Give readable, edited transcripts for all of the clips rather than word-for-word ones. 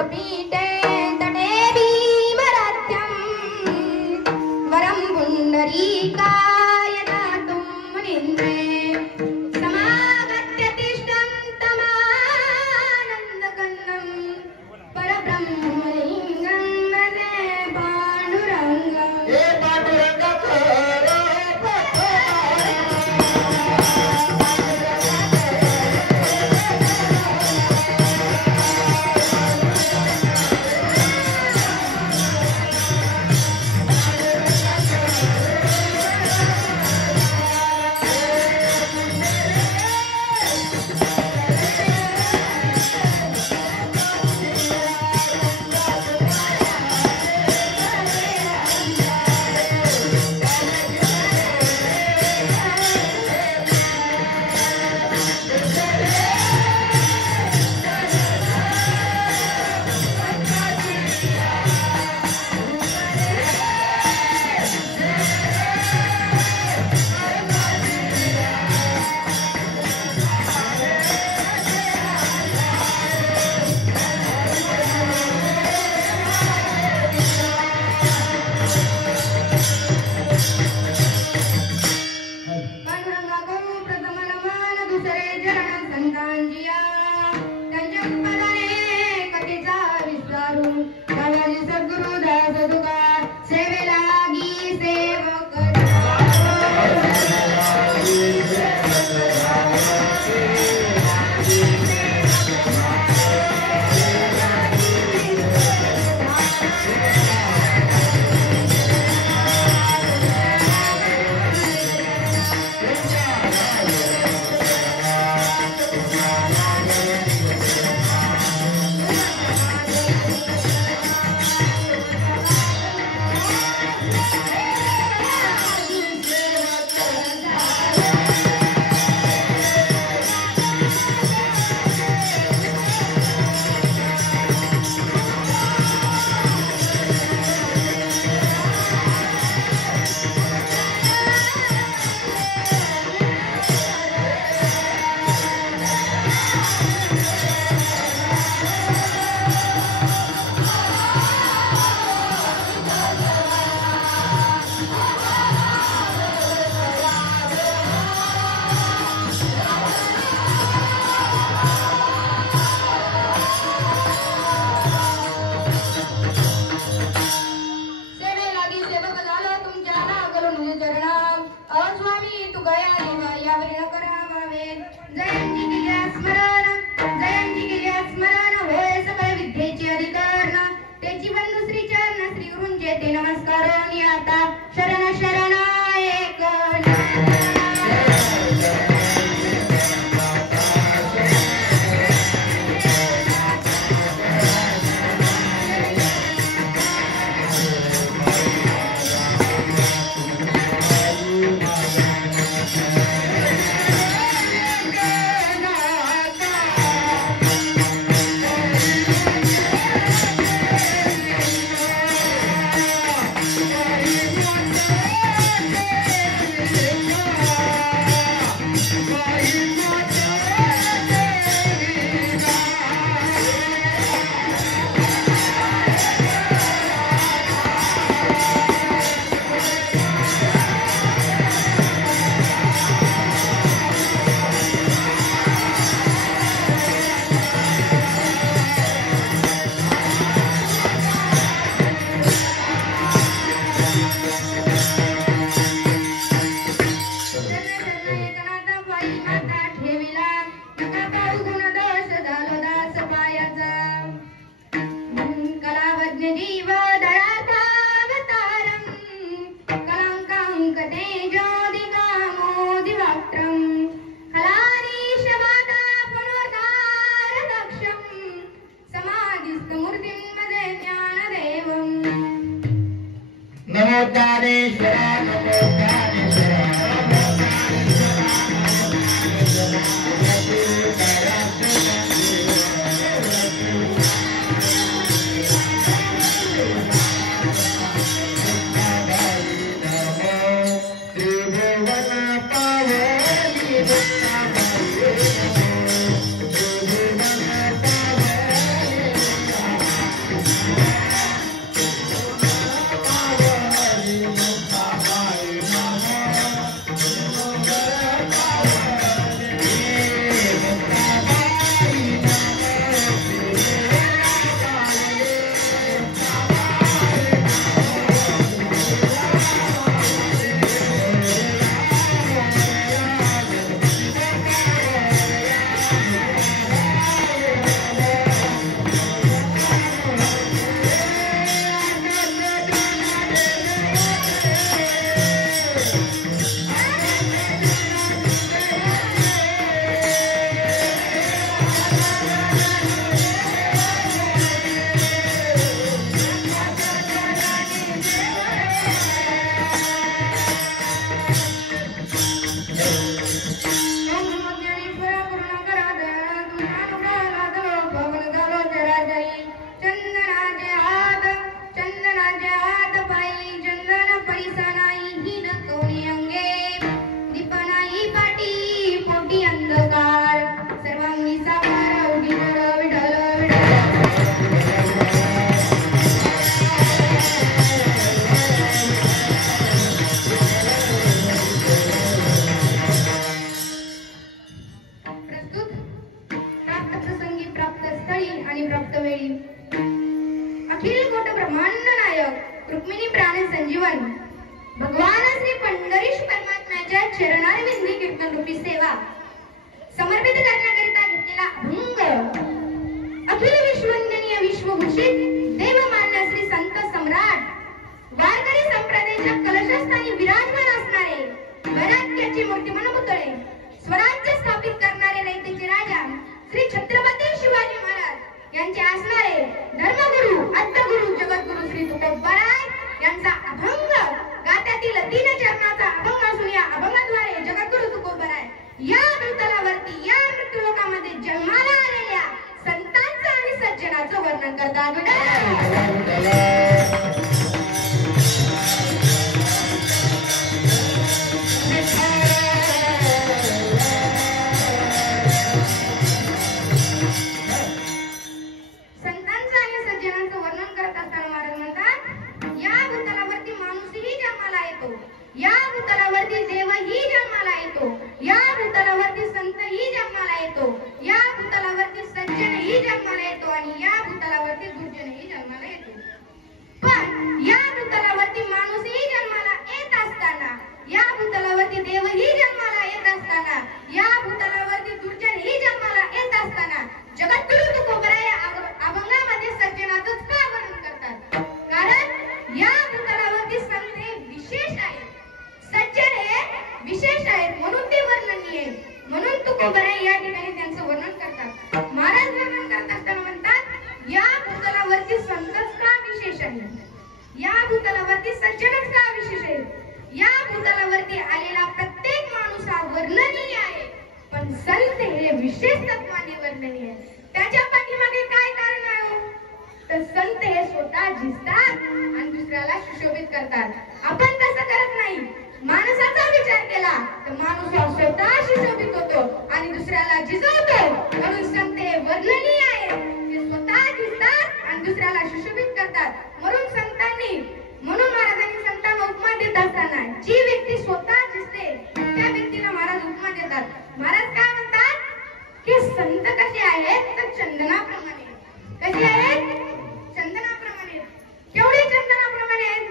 योगपीठे तटे भीमराध्यं वरं पुण्डरीकाय दातुं मुनीन्द्रे समागत्य तिष्ठन्तमानन्दकन्दं परब्रह्मलिङ्गं वन्दे पाण्डुरङ्गम्। भगवान श्री पंढरीश परमात्म्याच्या चरणारविंदी कीर्तन रूपी सेवा समर्पित करण्याकरिता घेतलेला अभंग अखिल विश्ववंदनीय विश्वभूषित देवमान्य श्री संत सम्राट वारकरी संप्रदायाच्या कलशस्थानी विराजमान असणारे गणात्याची मूर्ती मनपुतळे स्वराज्य स्थापित करणारे रयतेचे राजा श्री छत्रपती शिवाजी महाराज यांचे असणारे धर्मगुरु अर्थगुरु जगद्गुरु श्री तुकोबराय यांचा अभंग गात्यातील 3 चरणाचा अभंग असून या अभंगाद्वारे जगद्गुरु तुकोबराय या भूतलावरती या मृत्यूलोकामध्ये जन्माला आलेल्या संतांचं आणि सज्जनाचं वर्णन करतात. या भूतलावरती देवही जन्माला येतो, या भूतलावरती संतही जन्माला येतो, या भूतलावरती सज्जनही जन्माला येतो आणि या भूतलावरती दुर्जनही जन्माला येतो. पण या भूतलावरती माणूसही जन्माला येत असताना, या भूतलावरती देवही जन्माला येत असताना, या भूतलावरती दुर्जनही जन्माला येत असताना जगद्गुरु तुकोबराय या अभंगामध्ये सज्जनाचंच का वर्णन करतात? कारण या भूतलावरती संत हे विशेष आहेत, सज्जन हे विशेष आहेत, म्हणून ते वर्णनीय आहे. म्हणून तुकोबराय या ठिकाणी त्यांचं वर्णन करतात. महाराज वर्णन करत असताना म्हणतात या भूतलावरती संतच का विशेष आहे, या भूतलावरती सज्जनच का विशेष आहे. या भूतलावरती आलेला प्रत्येक माणूस हा वर्णनीय आहे, पण संत हे विशेष तत्वाने वर्णनीय आहे. त्याच्या पाठीमागे काय कारण आहे? तर संत हे स्वतः जिजतात आणि दुसऱ्याला सुशोभित करतात. आपण तसं करत नाही. माणसाचा विचार केला तर माणूस स्वतः सुशोभित होतो आणि दुसऱ्याला जिजवतो. म्हणून संत हे वर्णनीय आहे, ते स्वतः जिजतात आणि दुसऱ्याला सुशोभित करतात. म्हणून महाराजांनी संतांना उपमा देत असताना जी व्यक्ती स्वतः जिजते त्या व्यक्तीला महाराज उपमा देतात. महाराज काय म्हणतात की संत कसे आहेत तर चंदनाप्रमाणे. कसे आहेत? चंदनाप्रमाणे. केवढे चंदनाप्रमाणे आहेत?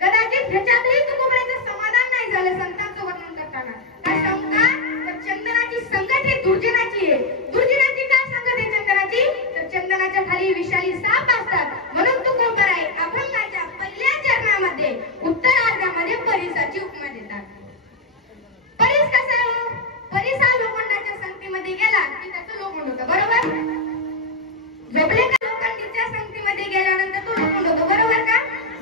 कदाचित ह्याच्यातही तुकोबरायचं समाधान नाही झालं संतांचं वर्णन करताना. काय सांगू का? तर चंदनाची संगत ही दुर्जनाची आहे. दुर्जनाची काय संगत आहे चंदनाची? तर चंदनाच्या खाली विषारी साप असतात. म्हणून तुकोबराय अभंगाच्या पहिल्या चरणामध्ये उत्तरार्धामध्ये परिसाची उपमा देतात. परिस कसा आहे? परिस हा लोखंडाच्या संगतीमध्ये गेला की त्याचं लोखंड होतं, बरोबर? झोपले का लोखंडीच्या संगतीमध्ये गेल्यानंतर तो लोखंड होतो, बरोबर का?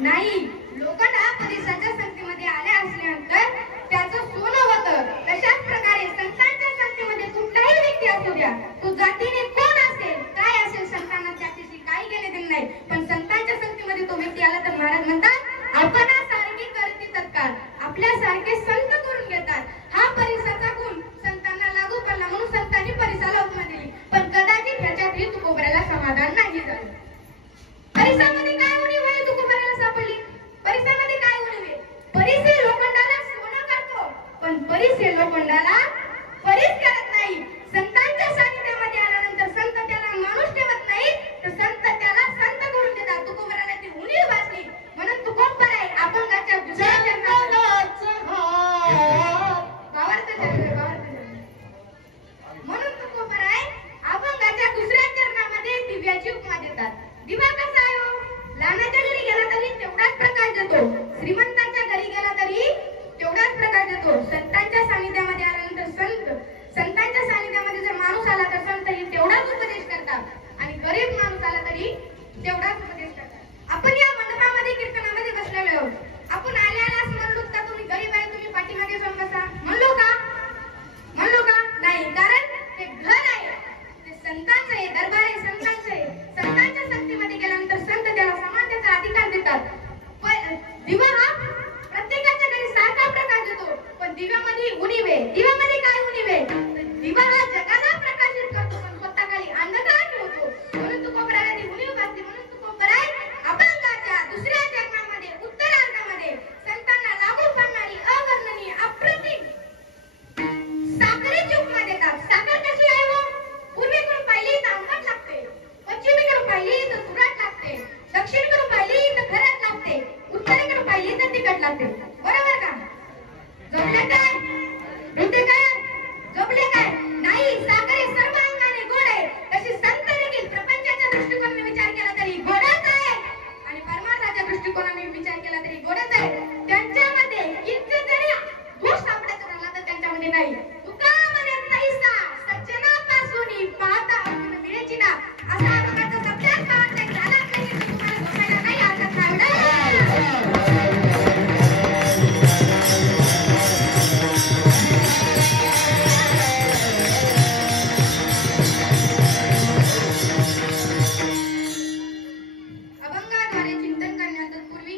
नाही. लोखंड हा परिसाच्या संगतीमध्ये आल्या असल्यानंतर त्याचं सोनं होतं. तशाच प्रकारे संतांच्या संगतीमध्ये कुठलाही व्यक्ती असू द्या, तो जातीने कोण असेल, काय असेल, संतांना त्याच्याशी काही घेणे देणे नाही. पण संतांच्या संगतीमध्ये तो व्यक्ती आला तर महाराज म्हणतात आपणासारखी करते तत्काळ, आपल्यासारखे संत करून घेतात. हा परिसाचा गुण संतांना लागू पडला म्हणून संतांनी परिसाला उपमा दिली. पण कदाचित ह्याच्यातही तुकोबरायला समाधान नाही झालं. परिसामध्ये काय उणीव आहे तुकोबरायला सापडली? परिसामध्ये काय उणीव आहे? परिस हे लोखंडाला सोनं करतो, पण परिस हे लोखंडाला परिस करत नाही. संतांच्या सानिध्यामध्ये आल्यानंतर संत त्याला माणूस ठेवत नाही, तर संत त्याला संत करून देतात. तुकोबरायला ती उणीव भासली म्हणून तुकोबराय अभंगाच्या दुसऱ्या चरणात म्हणून तुकोबराय अभंगाच्या दुसऱ्या चरणामध्ये दिव्याची उपमा देतात. दिवा कसा आहे? लहानाच्या घरी गेला तरी तेवढाच प्रकाश देतो, श्रीमंतांच्या घरी गेला तरी तेवढाच प्रकाश देतो. संतांच्या सानिध्यामध्ये आल्यानंतर संतांच्या सानिध्यामध्ये जर माणूस आला तर संत ही तेवढाच उपदेश करतात आणि गरीब माणूस आला तरी तेवढाच उपदेश करतात. आपण या मंडपामध्ये कीर्तनामध्ये बसलेलो आहोत. आपण आल्याला म्हणलो का तुम्ही गरीब आहे, तुम्ही पाठीमागे जाऊन बसा? म्हणलो का? नाही. कारण ते घर आहे, ते संतांचं आहे, दरबार आहे, संतांचं आहे. संतांच्या संगतीमध्ये गेल्यानंतर संत त्याला समानतेचा अधिकार देतात. दिवा हा तिखट लागते, बरोबर का? झोपले काय? ऋते काय? झोपले काय? नाही, साखर ही सर्व अंगाने गोड आहे. तशी संत देखील प्रपंचाच्या दृष्टिकोनाने विचार केला तरी गोडच आहे आणि परमार्थाच्या दृष्टिकोनाने विचार केला तरी गोडच आहे. त्यांच्यामध्ये किंचित जरी दोष सापडायचा झाला तर त्यांच्यामध्ये नाही. तुका म्हणे तैसा सज्जनापासून पाहता अर्जुन मिळेची ना, असा अभंगाचा सगळ्यात भावांचा एक झाला नाही. तुम्हाला झोपायला नाही हरकत नाही. अभंगाद्वारे चिंतन करण्यापूर्वी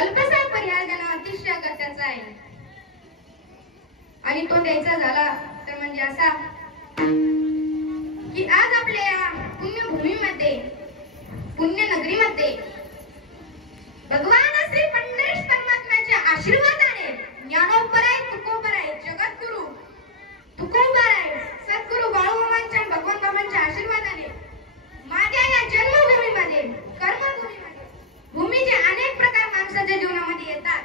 अल्पसा पर्याय देणं अतिशय गरजेचं आहे आणि तो द्यायचा झाला तर म्हणजे असा की आज आपल्या या पुण्यभूमीमध्ये पुण्यनगरीमध्ये भगवान श्री पंढरीश परमात्म्याच्या आशीर्वादाने ज्ञानोपराय तुकोबराय जगद्गुरु तुकोबराय सद्गुरु बाळूमामांच्या भगवान बाबांच्या आशीर्वादाने माझ्या या जन्मभूमीमध्ये कर्मभूमीमध्ये भूमीचे अनेक प्रकार माणसाच्या जीवनामध्ये येतात.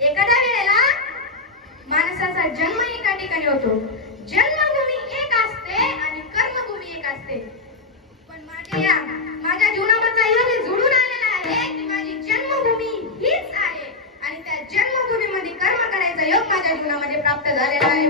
एखाद्या वेळेला माणसाचा जन्म एका ठिकाणी होतो, जन्मभूमी एक असते आणि कर्मभूमी एक असते. पण माझ्या जीवनामधला योग जुळून आलेला आहे की माझी जन्मभूमी हीच आहे आणि त्या जन्मभूमीमध्ये कर्म करायचा योग माझ्या जीवनामध्ये प्राप्त झालेला आहे.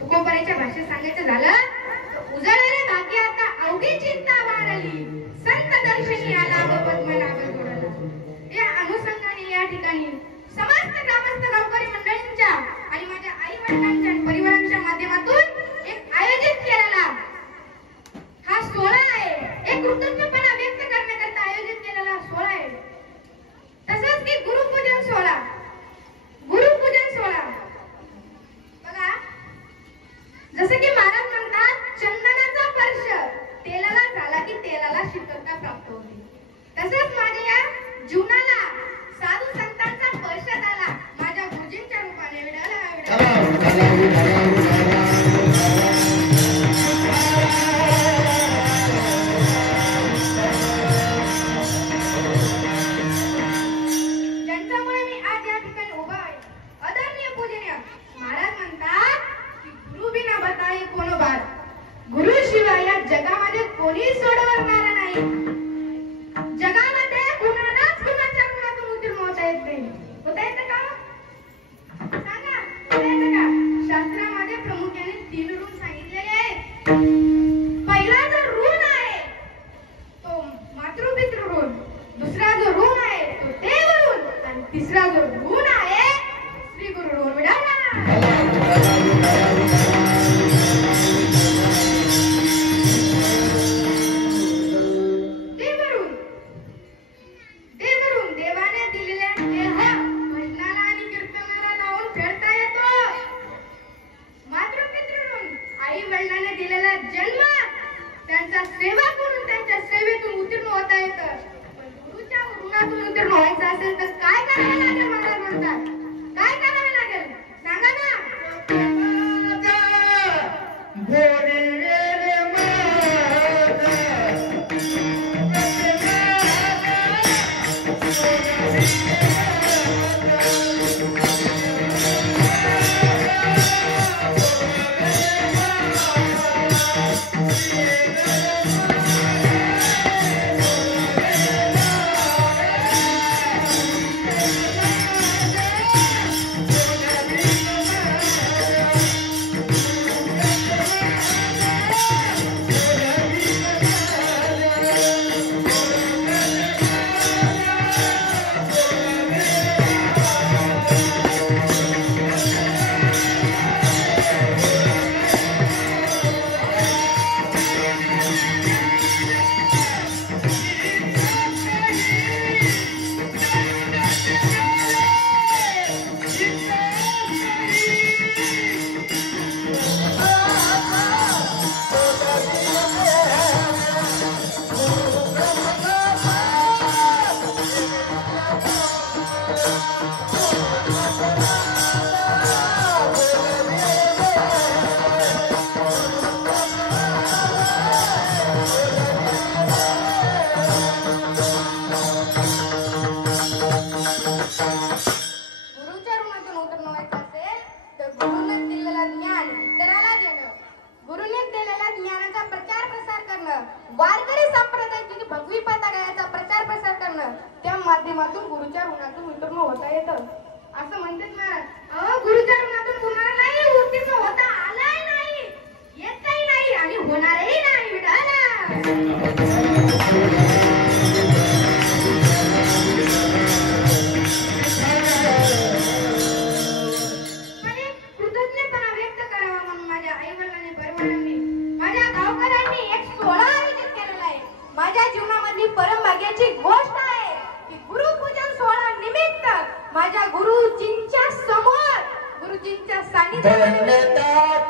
तुकोबरायच्या भाषेत सांगायचं झालं उजळले भाग्य आता अवघी चिंता वाढली संत दर्शनी आला पद्मनाभ जोडला. या अनुषंगाने या ठिकाणी समस्त ग्रामस्थ गावकरी मंडळींच्या आणि माझ्या आई वडिलांच्या आणि परिवारांच्या माध्यमातून एक आयोजित केलेला हा सोहळा आहे. एक कृतज्ञपणा व्यक्त करण्याकरता आयोजित केलेला सोहळा आहे. तसंच की गुरुपूजन सोहळा बघा, जसे की महाराज म्हणतात चंदनाचा स्पर्श तेलाला झाला की तेलाला शीतलता प्राप्त होते, तसंच माझ्या या जीवनाला साधू संतांचा स्पर्श झाला माझ्या गुरुजींच्या रूपाने. ज्यांच्यामुळे मी आज या ठिकाणी उभा आहे. आदरणीय पूजनीय महाराज म्हणतात की गुरु बिना बताये कोण बात, गुरु शिवाय या जगामध्ये कोणी सोडवणारा नाही. जगामध्ये कुणालाच कुणाच्या गुणातून उत्तीर्ण होता येत नाही. होता येतं का? वारकरी संप्रदायाची भगवी पताका याचा प्रचार प्रसार करणं त्या माध्यमातून गुरुच्या ऋणातून उत्तीर्ण होता येतं असं म्हणतात महाराज. गुरुच्या ऋणातून कुणालाही उत्तीर्ण होता आलाही नाही, येतही नाही आणि होणारही नाही. कृतज्ञपणा व्यक्त करावा म्हणून माझ्या आई वडिलांनी परवानांनी माझ्या गावकऱ्यांनी एक सोहळा आयोजित केलेला आहे. माझ्या जीवनामधली परमभाग्याची गोष्ट आहे की गुरुपूजन सोहळा निमित्त माझ्या गुरुजींच्या समोर गुरुजींच्या सानिध्यात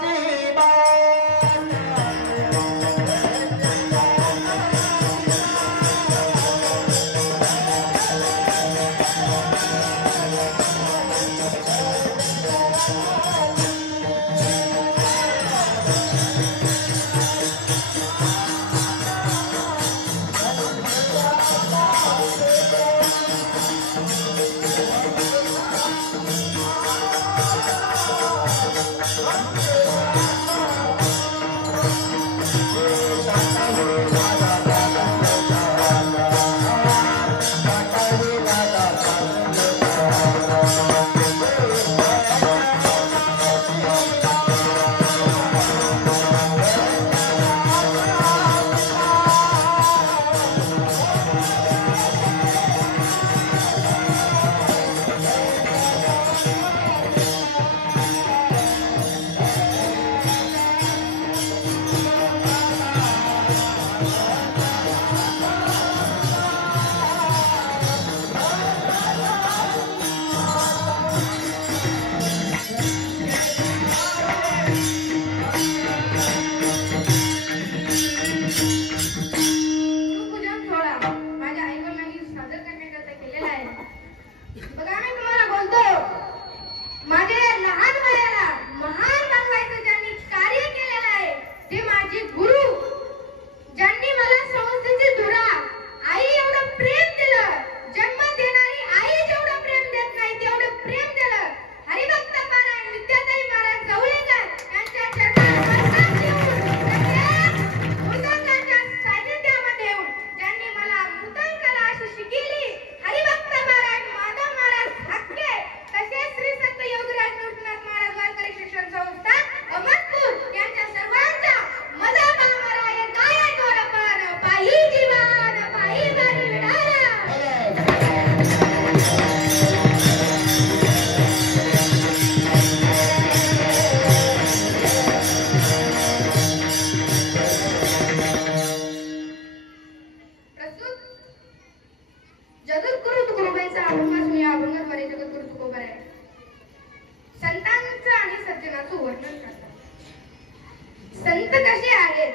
संत कसे आहेत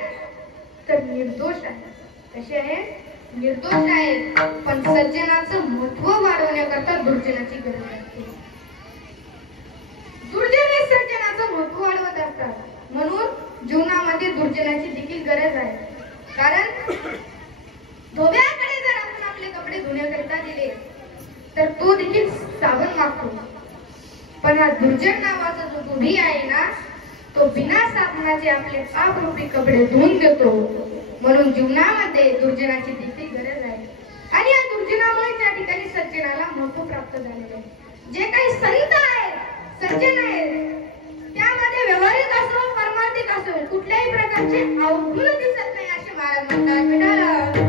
तर निर्दोष आहेत. कसे आहेत? निर्दोष आहेत. पण सज्जनाचं महत्व वाढवण्याकरता दुर्जनाची गरज असते. दुर्जन हे सज्जनाचं महत्व वाढवत असतात. म्हणून जीवनामध्ये दुर्जनाची देखील गरज आहे. कारण धोब्याकडे जर आपण आपले कपडे धुण्याकरिता दिले तर तो देखील साबण मागतो. पण हा दुर्जन नावाचा जो दुधी आहे ना, तो बिना साबणाचे आपले पापरूपी कपडे धुवून देतो. म्हणून जीवनामध्ये दुर्जनाची देखील गरज आहे. आणि या दुर्जनामुळे त्या ठिकाणी सज्जनाला महत्व प्राप्त झालेले आहे. जे काही संत आहेत, सज्जन आहेत, त्यामध्ये व्यवहारिक असो परमार्थिक असो कुठल्याही प्रकारचे अवगुण दिसत नाही असे महाराज म्हणतात.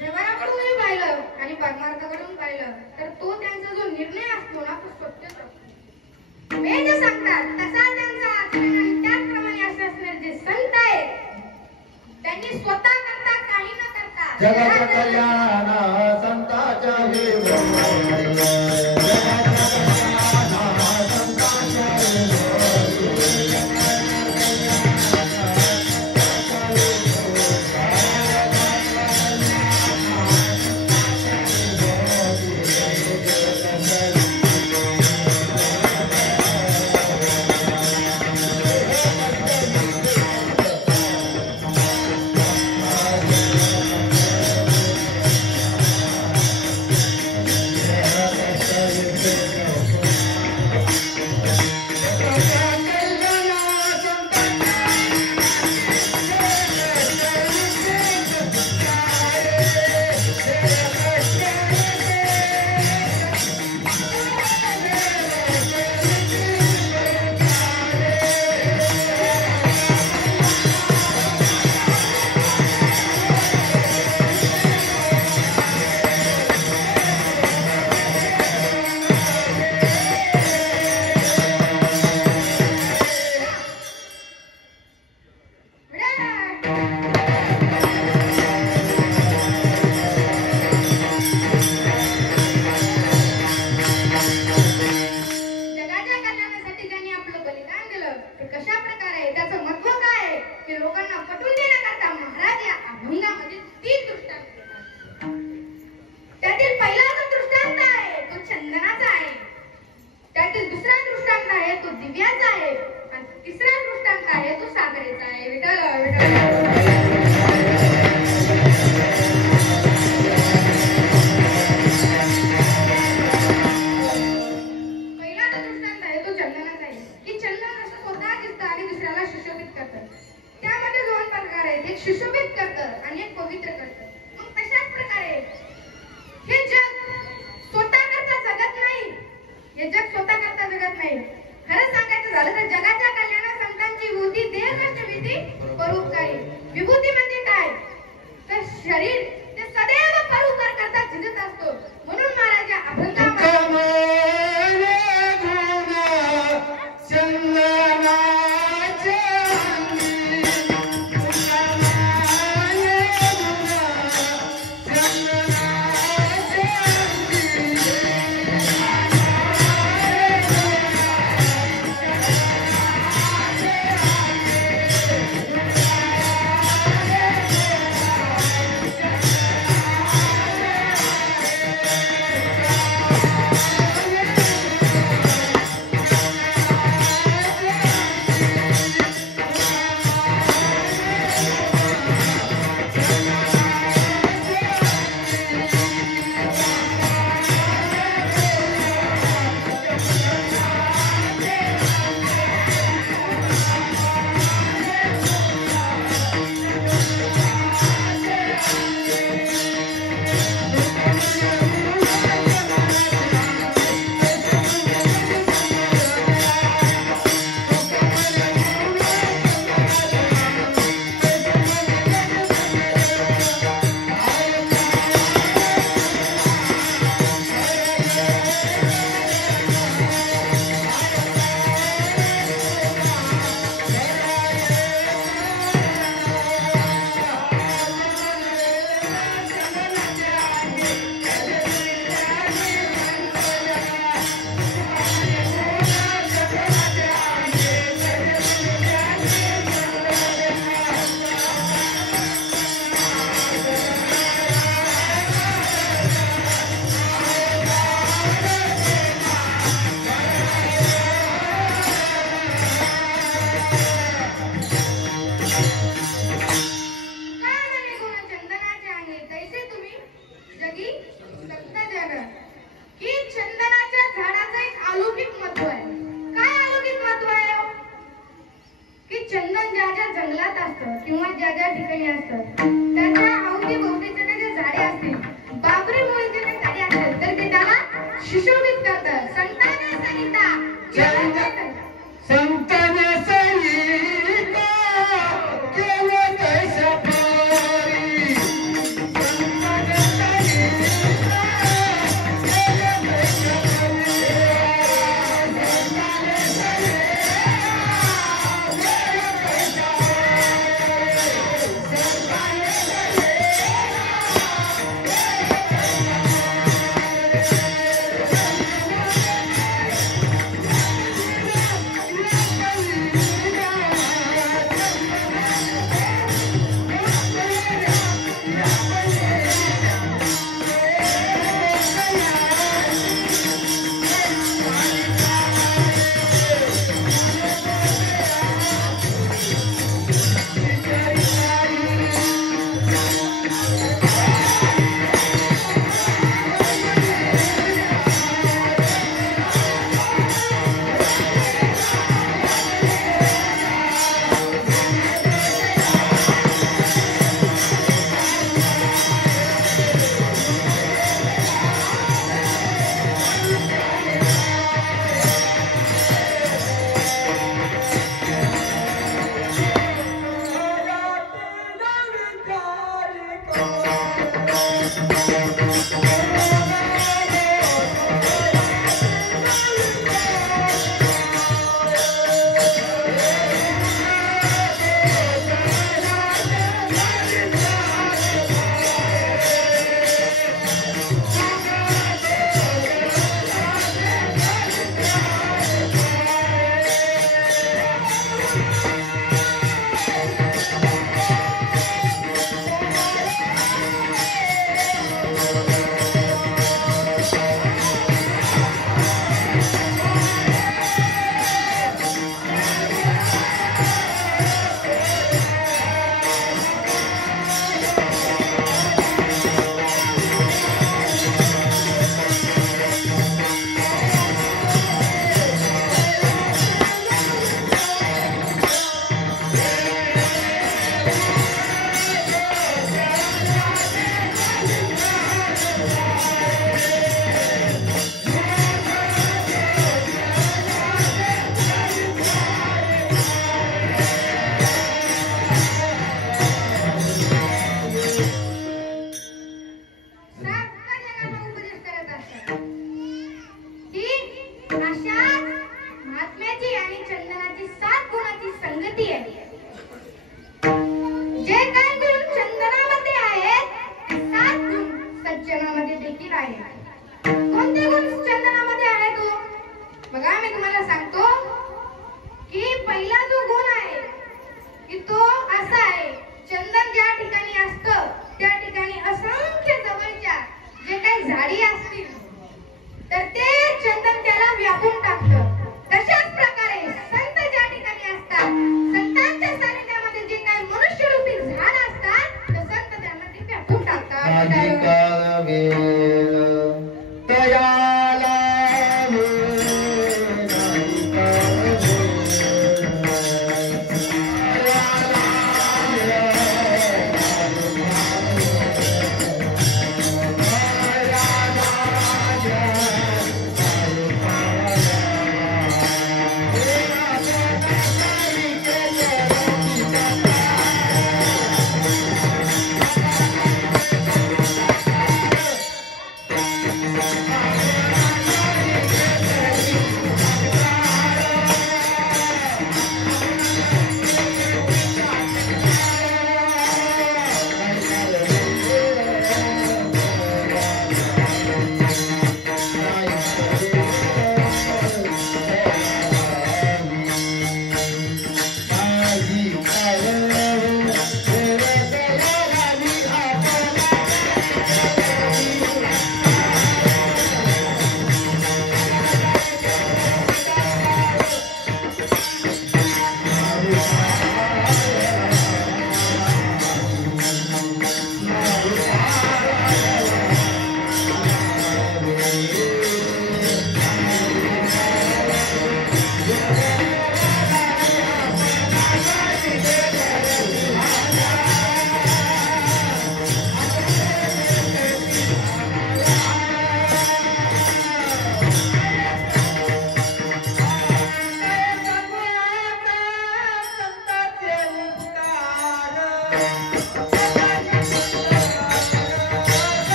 व्यवहाराकडूनही पाहिलं आणि परमार्थाकडून पाहिलं तर तो त्यांचा जो निर्णय असतो ना तो सत्यच असतो. वेद सांगतात तसा त्यांचा आचरण आणि त्याचप्रमाणे असे असणारे जे संत आहेत त्यांनी स्वतः करता काही न करता जगत कल्याण संताच्या शरीर ते सदैव परोपकार करता झिजत असतो. म्हणून महाराज या अभंगा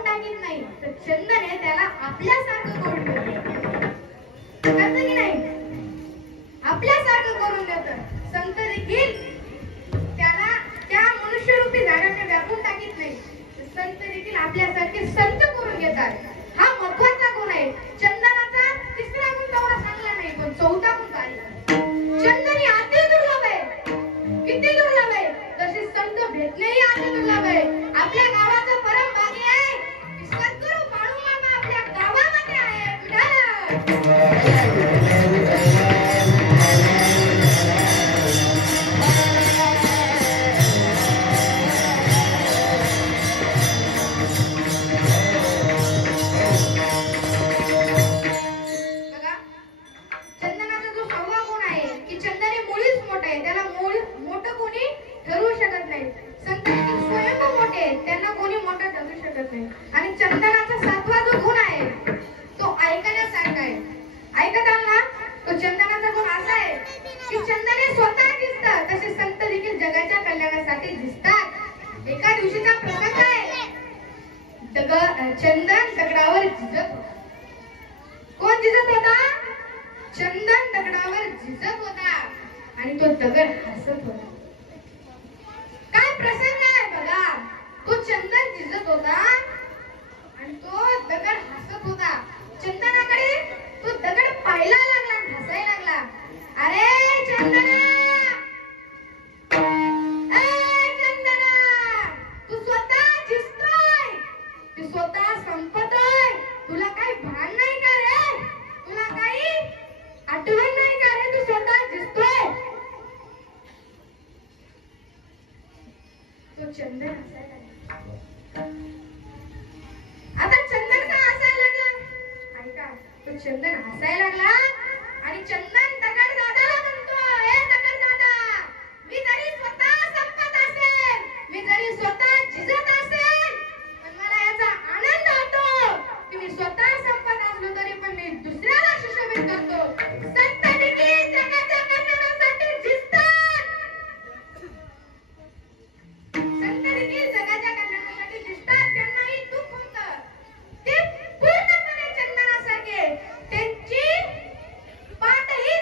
व्यापून टाकीत नाही, तर चंदन हे त्याला आपल्यासारखं करून देतं. करतं की नाही? आपल्यासारखं करून देतं. संत देखील त्याला त्या मनुष्यरूपी झाडाने व्यापून टाकीत नाही, संत देखील आपल्यासारखे संत करून घेतात. हा महत्वाचा गुण आहे. चंदनाचा तिसरा गुण तेवढा चांगला नाही, पण चौथा गुण चांगला. चंदन हे अति दुर्लभ आहे. किती दुर्लभ आहे? तसे संत भेटणेही अति दुर्लभ आहे. आपल्या गावाचं परम भाग्य आहे की सद्गुरू बाळूमामा आपल्या गावामध्ये आहे. बघा, चंदनाचा जो सहावा गुण आहे की चंदन हे मुळीच मोठं आहे. त्याला मोठं कोणी ठरवू शकत नाही. संत देखील स्वयंभू मोठे आहेत, त्यांना कोणी मोठं ठरवू शकत नाही. आणि चंदनाचा सातवा जो गुण आहे तो ऐकण्यासारखा आहे. ऐकताल ना? तो चंदनाचा गुण असा आहे की चंदन हे स्वतः दिसतं, तसे संत देखील जगाच्या कल्याणासाठी दिसतात. एका दिवशीचा प्रसंग आहे. चंदन दगडावर झिजत होता. कोण झिजत होता? चंदन दगडावर झिजत होता आणि तो दगड हसत होता. काय प्रसंग आहे बघा. तो चंदन झिजत होता आणि तो दगड हसत होता. चंदनाकडे तो दगड पाहायला लागला आणि हसायला लागला. अरे चंदना, ए चंदना, तू स्वतः झिजतोय, तू स्वतः संपतोय. तुला काही भान नाही का रे? तुला काही आठवण नाही का रे? तू स्वतः झिजतोय. तो चंदन हसायला लागला. आता चंदन का हसायला लागला? ऐका, तो चंदन हसायला लागला आणि चंदन दगड दादाला म्हणतो, ए दगड दादा, मी जरी स्वतः संपत असेल, मी जरी स्वतः झिजत असेल, पण मला याचा आनंद होतो की मी स्वतः संपत असलो तरी पण मी दुसऱ्याला सुशोभित करतो. संत देखील जगाच्या कल्याणासाठी झिजतात. संत देखील जगाच्या कल्याणासाठी झिजतात. त्यांनाही दुःख होतं. ते पूर्णपणे चंदनासारखे त्यांची पाठही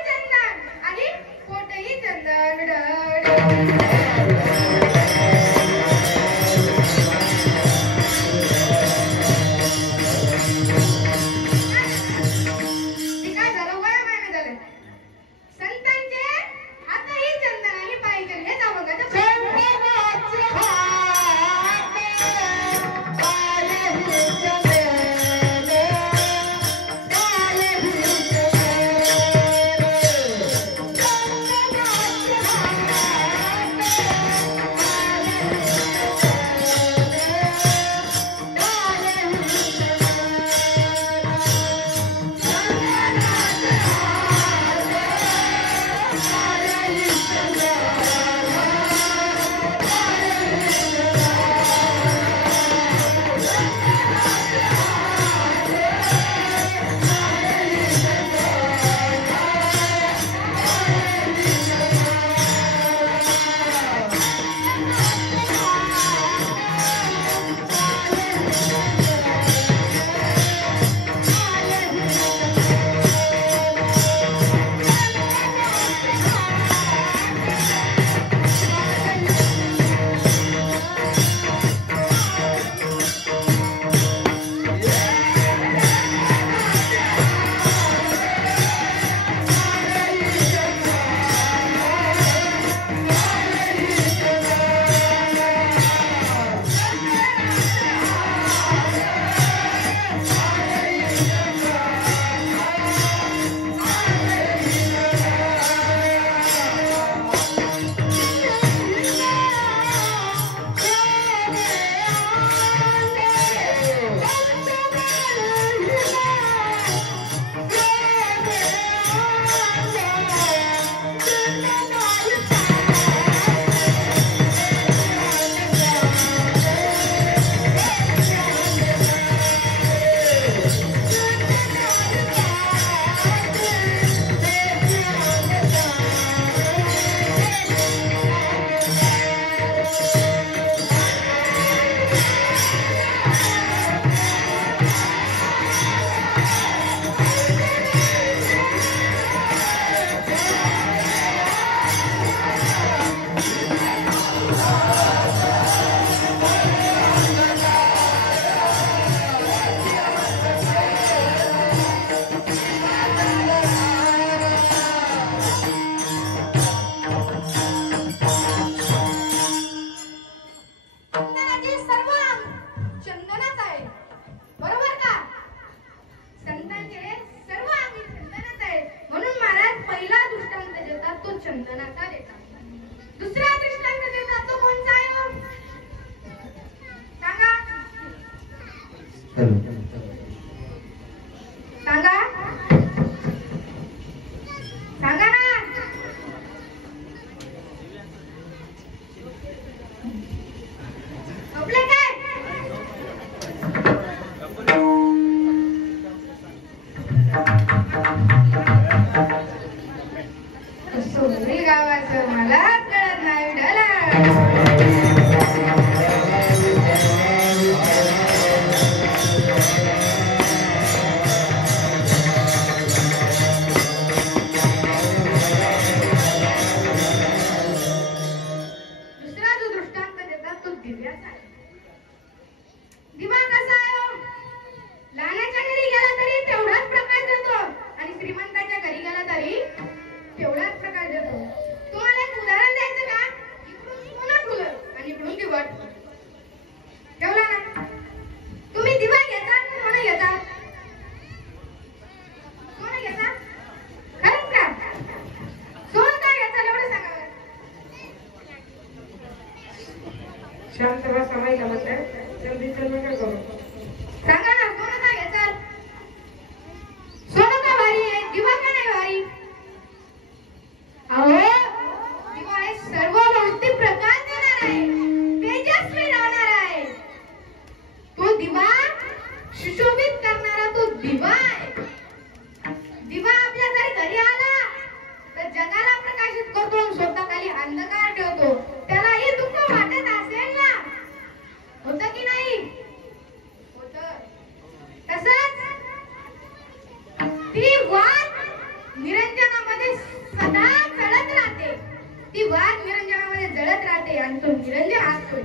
दिवा आहे. दिवा आपल्या जर घरी आला तर जगाला प्रकाशित करतो, स्वतः खाली अंधकार ठेवतो. त्यालाही दुःख वाटत असेल ना, होतं की नाही? होतं. तसंच ती वात निरंजनामध्ये सदा जळत राहते. ती वात निरंजनामध्ये जळत राहते आणि तो निरंजन असतो.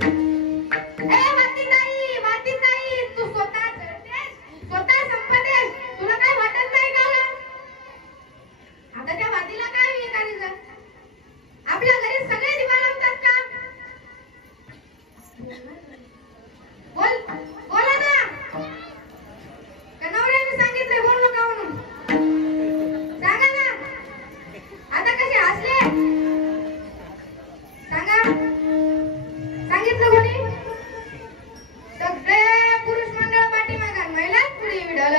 वातीताई, तू स्वतः जळतेस, स्वतः संपतेस, तुला काय वाटत नाही का ग? आता त्या वातीला काय होईल करायचं? आपल्या घरी सगळे दिवा लावतात का? बोला ना. नवऱ्याने सांगितलंय बोल नका म्हणून. सांगा ना. आता कसे हसले? सांगा. सांगितलं कोणी? सगळे पुरुष मंडळ पाठीमागे, महिलाच पुढे विडल.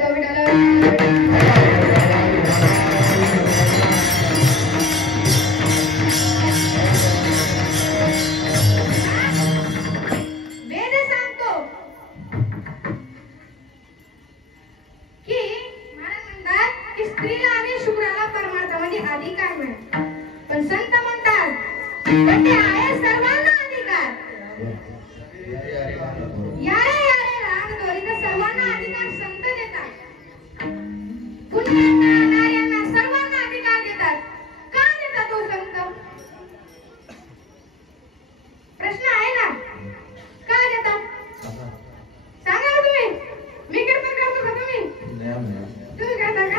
तुझं विठ्ठल वेद सांगतो की महाराज म्हणतात की स्त्रीला आणि शूद्राला परमार्थामध्ये अधिकार मिळेल, पण संत म्हणतात पण ते आहे सर्वांना अधिकार. यारे यारे रामदोरी तर सर्वांना अधिकार संत देतात. पुण्यांना नार्यांना सर्वांना अधिकार देतात. का देतात तो संत? प्रश्न आहे ना, का देतात? सांगा ना तुम्ही. मी कीर्तन करतो का तुम्ही? तुम्ही करता का?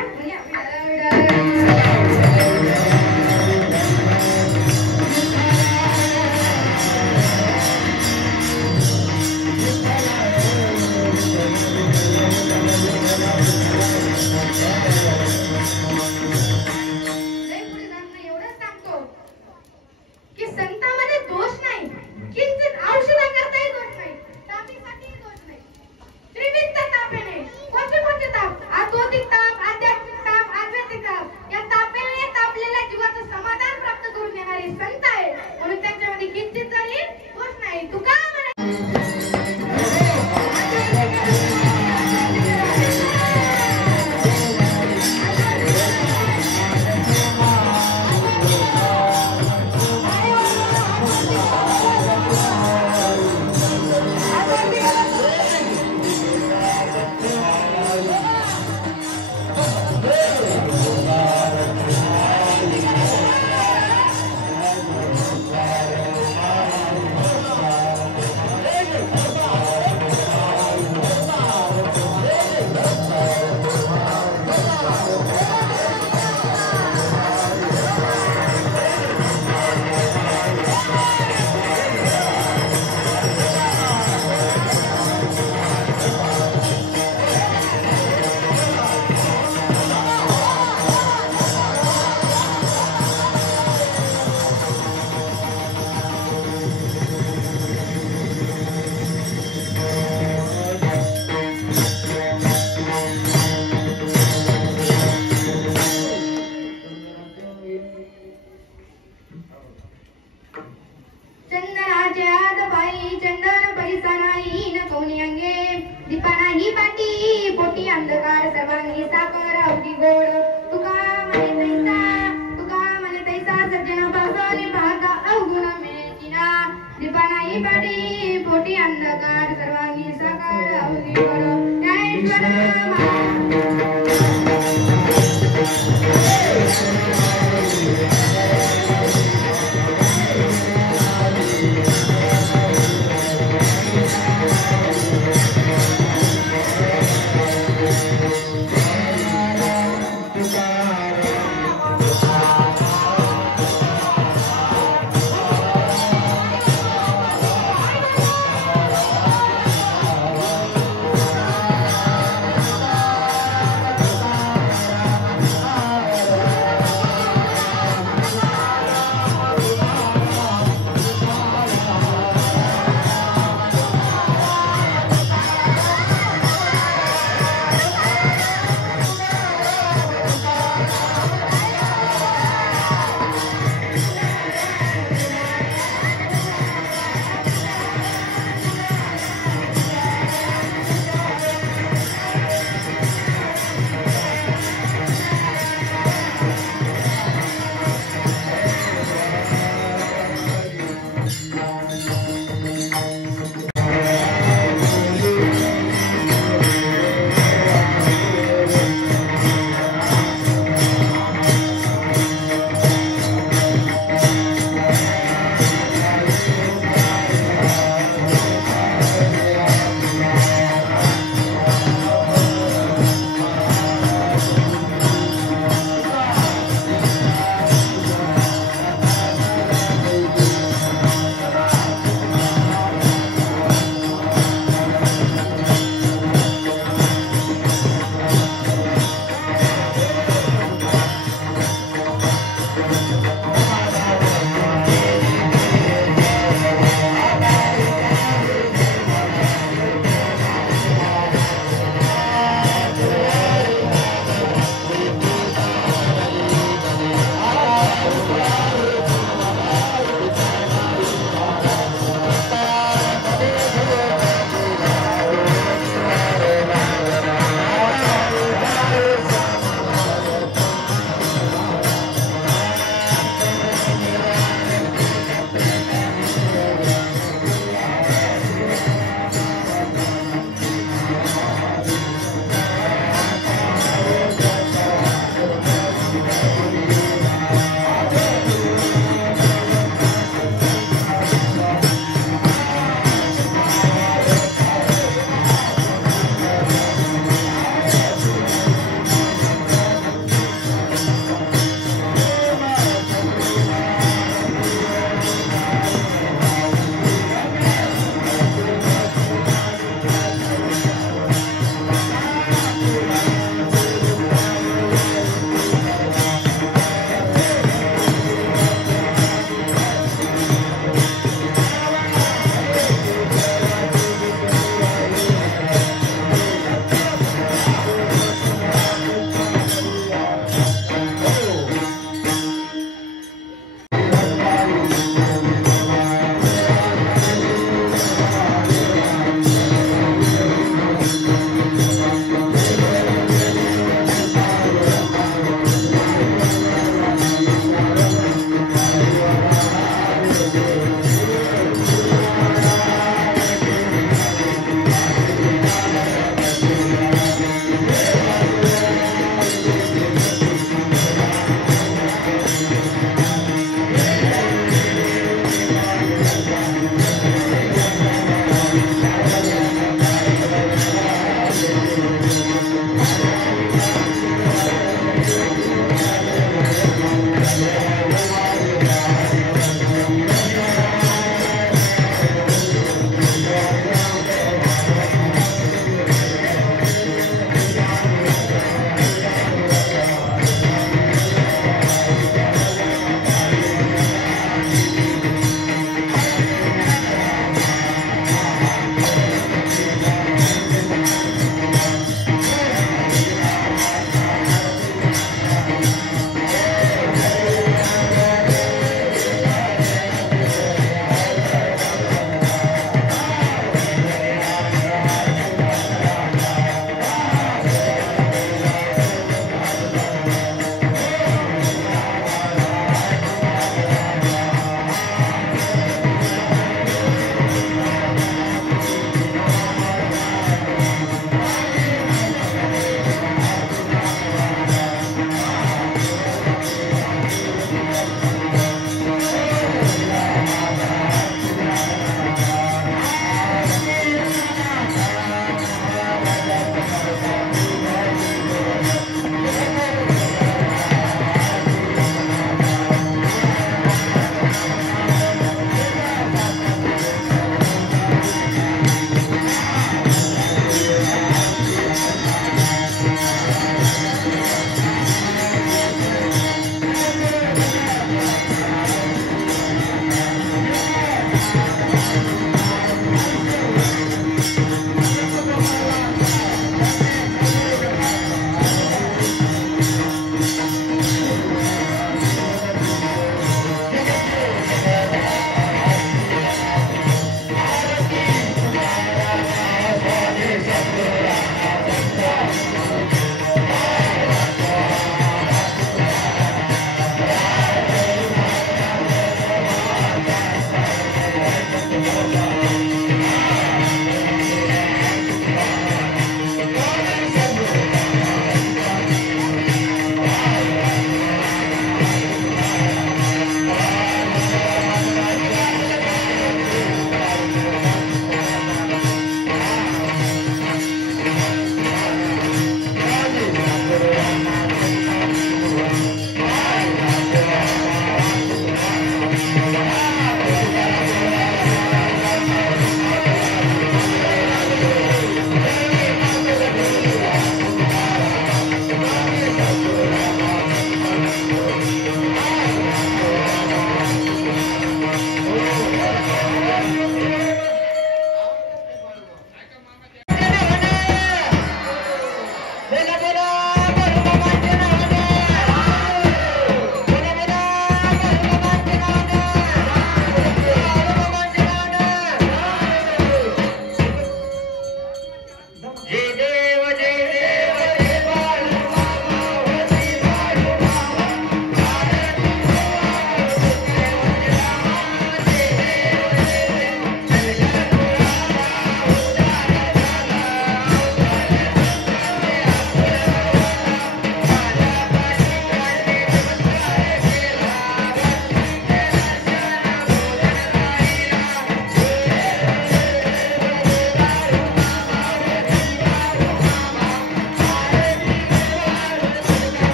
लय पुढे जाताना एवढंच सांगतो की संतांमध्ये दोष नाही, किंचित औषधाकरताही दोष नाही, तापीसाठीही दोष नाही. त्रिविध तापेने कोणते कोणते ताप? आध्यात्मिक ताप, आध्यात्मिक ताप, आध्यात्मिक ताप. या तापेने तापलेल्या जीवाचं समाधान प्राप्त करून देणारे संत आहे, म्हणून त्यांच्यामध्ये किंचित जरी दोष नाही. तुका चंदनाचे हात पायी चंदन पैसा नाही न कोणी अंगे, दीपा नाही पाठी पोटी अंधकार सर्वांगी साखर अवघी गोड. तुका म्हणे तैसा सज्जन पावसाने पाहता अवगुण मिळेची ना. दीपा नाही पाठी पोटी अंधकार सर्वांगी साखर अवघी गोड. ज्ञानेश्वर